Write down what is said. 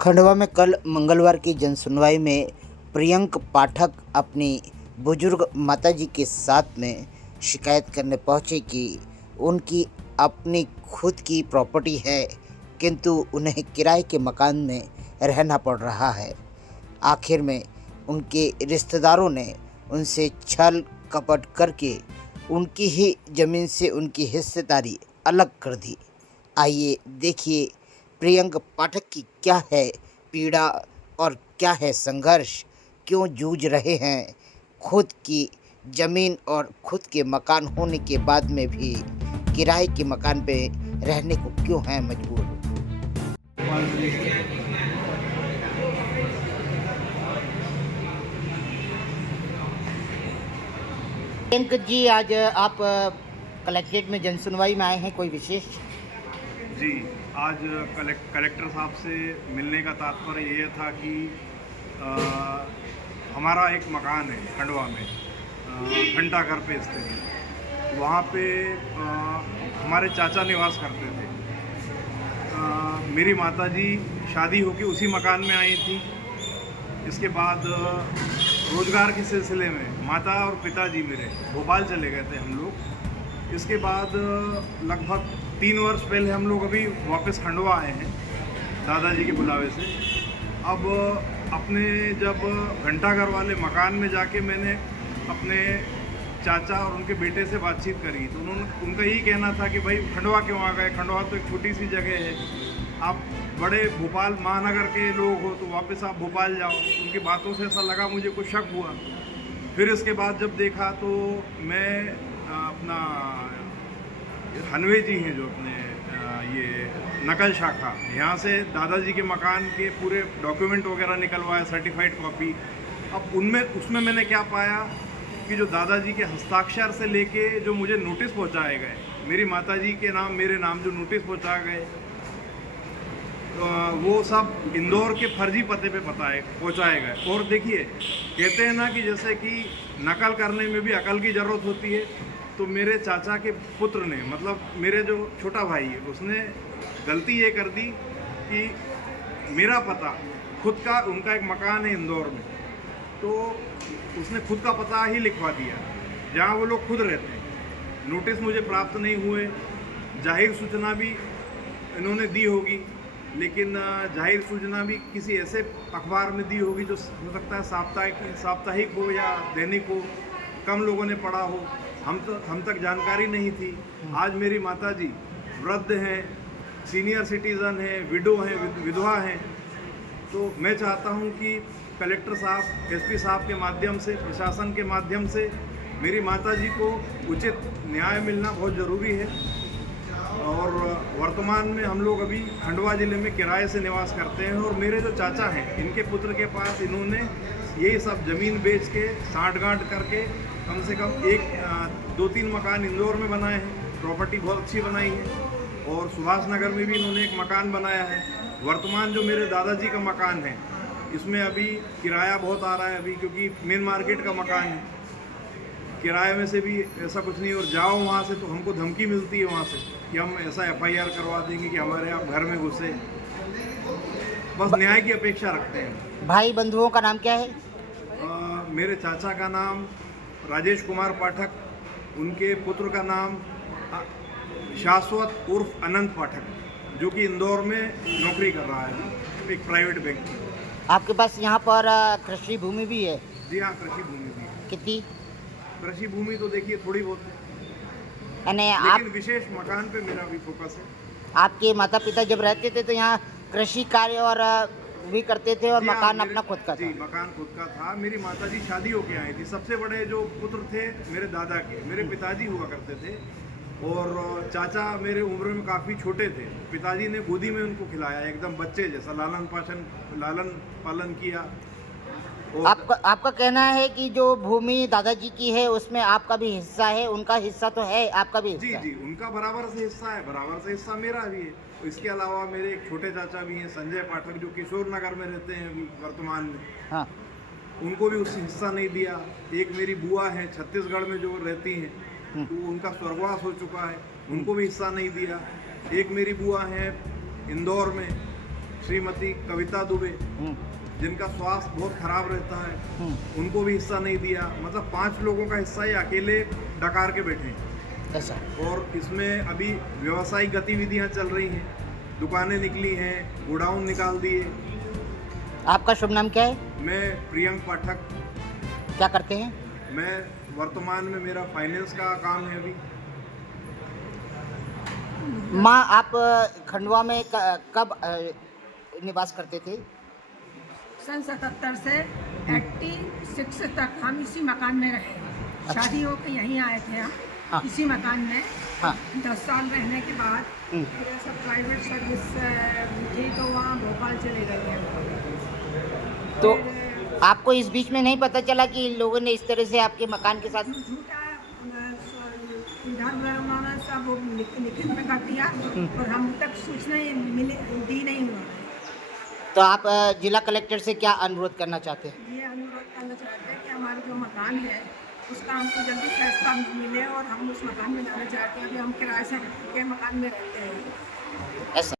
खंडवा में कल मंगलवार की जनसुनवाई में प्रियंक पाठक अपनी बुजुर्ग माताजी के साथ में शिकायत करने पहुंचे कि उनकी अपनी खुद की प्रॉपर्टी है, किंतु उन्हें किराए के मकान में रहना पड़ रहा है। आखिर में उनके रिश्तेदारों ने उनसे छल कपट करके उनकी ही ज़मीन से उनकी हिस्सेदारी अलग कर दी। आइए देखिए प्रियंक पाठक की क्या है पीड़ा और क्या है संघर्ष, क्यों जूझ रहे हैं खुद की ज़मीन और खुद के मकान होने के बाद में भी किराए के मकान पे रहने को क्यों हैं मजबूर। प्रियंक जी, आज आप कलेक्ट्रेट में जनसुनवाई में आए हैं, कोई विशेष? जी, आज कलेक्टर साहब से मिलने का तात्पर्य ये था कि हमारा एक मकान है खंडवा में, घंटाघर पे स्थित है। वहाँ पे हमारे चाचा निवास करते थे। मेरी माताजी शादी होकर उसी मकान में आई थी। इसके बाद रोज़गार के सिलसिले में माता और पिताजी मेरे भोपाल चले गए थे हम लोग। इसके बाद लगभग 3 वर्ष पहले हम लोग अभी वापस खंडवा आए हैं दादाजी के बुलावे से। अब अपने जब घंटाघर वाले मकान में जाके मैंने अपने चाचा और उनके बेटे से बातचीत करी तो उनका यही कहना था कि भाई खंडवा क्यों आ गए, खंडवा तो एक छोटी सी जगह है, आप बड़े भोपाल महानगर के लोग हो तो वापस आप भोपाल जाओ। उनकी बातों से ऐसा लगा, मुझे कुछ शक हुआ। फिर इसके बाद जब देखा तो मैं अपना हनवे जी हैं जो अपने ये नकल शाखा, यहाँ से दादाजी के मकान के पूरे डॉक्यूमेंट वगैरह निकलवाए, सर्टिफाइड कॉपी। अब उसमें मैंने क्या पाया कि जो दादाजी के हस्ताक्षर से लेके जो मुझे नोटिस पहुँचाए गए, मेरी माताजी के नाम मेरे नाम जो नोटिस पहुँचाए गए, वो सब इंदौर के फर्जी पते पे पहुँचाए गए। और देखिए, कहते हैं ना कि जैसे कि नकल करने में भी अकल की ज़रूरत होती है, तो मेरे चाचा के पुत्र ने, मतलब मेरे जो छोटा भाई है, उसने गलती ये कर दी कि मेरा पता खुद का, उनका एक मकान है इंदौर में, तो उसने खुद का पता ही लिखवा दिया जहाँ वो लोग खुद रहते हैं। नोटिस मुझे प्राप्त नहीं हुए, जाहिर सूचना भी इन्होंने दी होगी, लेकिन जाहिर सूचना भी किसी ऐसे अखबार में दी होगी जो हो सकता है साप्ताहिक हो या दैनिक हो, कम लोगों ने पढ़ा हो। हम तक जानकारी नहीं थी। आज मेरी माताजी वृद्ध हैं, सीनियर सिटीज़न हैं, विडो हैं, विधवा हैं। तो मैं चाहता हूं कि कलेक्टर साहब, एसपी साहब के माध्यम से, प्रशासन के माध्यम से मेरी माताजी को उचित न्याय मिलना बहुत ज़रूरी है। और वर्तमान में हम लोग अभी खंडवा ज़िले में किराए से निवास करते हैं। और मेरे जो चाचा हैं, इनके पुत्र के पास इन्होंने यही सब ज़मीन बेच के साँठ-गाँठ करके कम से कम 2-3 मकान इंदौर में बनाए हैं। प्रॉपर्टी बहुत अच्छी बनाई है। और सुभाष नगर में भी इन्होंने एक मकान बनाया है। वर्तमान जो मेरे दादाजी का मकान है, इसमें अभी किराया बहुत आ रहा है अभी, क्योंकि मेन मार्केट का मकान है। किराए में से भी ऐसा कुछ नहीं, और जाओ वहाँ से तो हमको धमकी मिलती है वहाँ से कि हम ऐसा FIR करवा देंगे कि हमारे आप घर में घुसे। बस न्याय की अपेक्षा रखते हैं। भाई बंधुओं का नाम क्या है? मेरे चाचा का नाम राजेश कुमार पाठक, उनके पुत्र का नाम शाश्वत उर्फ अनंत पाठक, जो कि इंदौर में नौकरी कर रहा है एक प्राइवेट बैंक में। आपके पास यहाँ पर कृषि भूमि भी है? जी हाँ, कृषि भूमि भी है। कितनी? कृषि भूमि तो देखिए थोड़ी बहुत है, लेकिन विशेष मकान पे मेरा भी फोकस है। आपके माता पिता जब रहते थे तो यहाँ कृषि कार्य और भी करते थे और मकान अपना खुद का था? जी, मकान खुद का था। मेरी माताजी शादी होके आई थी। सबसे बड़े जो पुत्र थे मेरे दादा के, मेरे पिताजी हुआ करते थे। और चाचा मेरे उम्र में काफ़ी छोटे थे। पिताजी ने गोदी में उनको खिलाया, एकदम बच्चे जैसा लालन पालन किया। आपका कहना है कि जो भूमि दादाजी की है उसमें आपका भी हिस्सा है, उनका हिस्सा तो है, आपका भी हिस्सा? जी, उनका बराबर से हिस्सा है, बराबर से हिस्सा मेरा भी है। इसके अलावा मेरे एक छोटे चाचा भी हैं, संजय पाठक, जो किशोर नगर में रहते हैं अभी वर्तमान में। हाँ, उनको भी उससे हिस्सा नहीं दिया। एक मेरी बुआ है छत्तीसगढ़ में जो रहती हैं, तो उनका स्वर्गवास हो चुका है, उनको भी हिस्सा नहीं दिया। एक मेरी बुआ है इंदौर में, श्रीमती कविता दुबे, हम्म, जिनका स्वास्थ्य बहुत खराब रहता है, हम्म, उनको भी हिस्सा नहीं दिया। मतलब 5 लोगों का हिस्सा ये अकेले डकार के बैठे हैं। ऐसा। और इसमें अभी व्यावसायिक गतिविधियां चल रही हैं, दुकानें निकली हैं, गोडाउन निकाल दिए। आपका शुभ नाम क्या है? मैं प्रियंक पाठक, क्या करते हैं? मैं वर्तमान में मेरा फाइनेंस का काम है अभी। माँ, आप खंडवा में कब निवास करते थे? सन 77 से 86 तक हम इसी मकान में रहे। अच्छा। शादी होकर यहीं आए थे हम, हाँ। इसी मकान में। हाँ। 10 साल रहने के बाद हम्म, फिर सब प्राइवेट सर्विस थी तो वहाँ भोपाल चले गए हैं। तो फिर आपको इस बीच में नहीं पता चला कि लोगों ने इस तरह से आपके मकान के साथ? झूठा इधर उन्होंने सब लिखित में कर दिया और हम तक सूचना ही दी नहीं उन्होंने। तो आप जिला कलेक्टर से क्या अनुरोध करना चाहते हैं? ये अनुरोध करना चाहते हैं कि हमारा जो मकान है उसका हमको जल्दी फैसला मिले और हम उस मकान में जाना चाहते हैं। अभी हम किराए से के मकान में रहते हैं। ऐसा।